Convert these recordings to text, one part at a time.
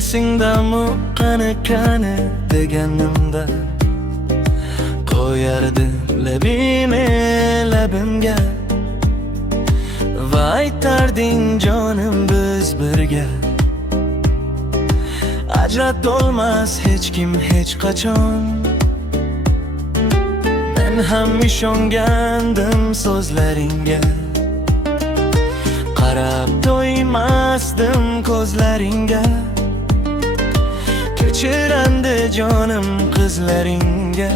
Esingdami qani deganimda qo'yardi labini labimga va aytarding jonim biz birga. Ajratolmas hech kim hech qachon. Men ham ishongandim so'zlaringga, qarab to'ymasdim ko'zlaringga. Kechirandi jonim qizlaringga,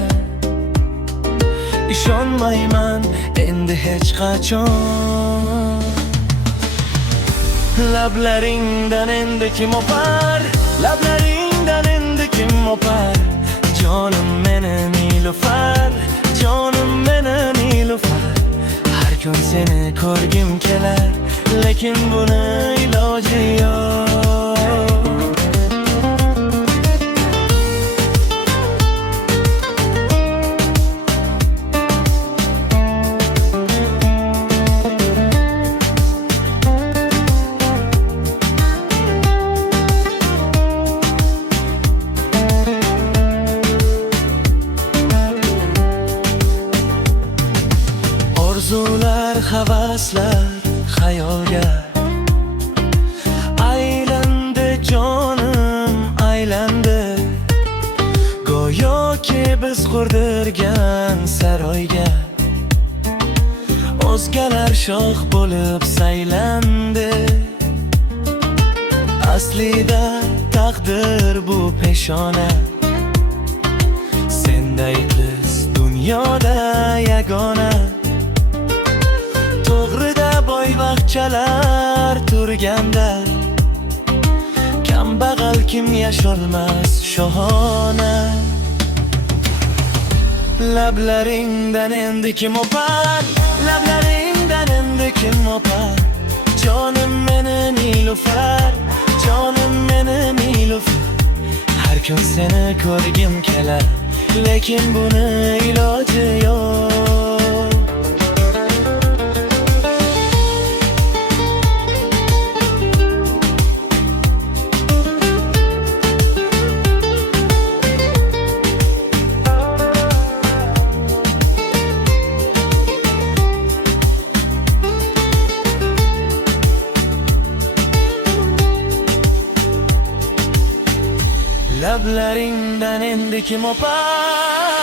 ishonmayman endi hech qachon. Lablaringdan endi kim o'par, lablaringdan endi kim o'par? Jonim meni nilufar, jonim meni nilufar. Har kun seni ko'rgim kelar, lekin buni iloji yo'q. Orzular, havaslar xayolga aylandi jonim, aylandi. Go'yoki biz qurdirgan saroyga o'zgalar shoh bo'lib saylandi. Aslida taqdir bu peshona, senday qiz dunyoda yagona. To'g'rida boyvachchalar turganda, kambag'al kim yasholmas shohona. Lablaringdan endi kim o'par, lablaringdan endi kim o'par? Jonim meni nilufar, jonim meni nilufar. Har kun seni ko'rgim kelar, lekin buni iloji yo'q. Lablaringdan endi kim o'par?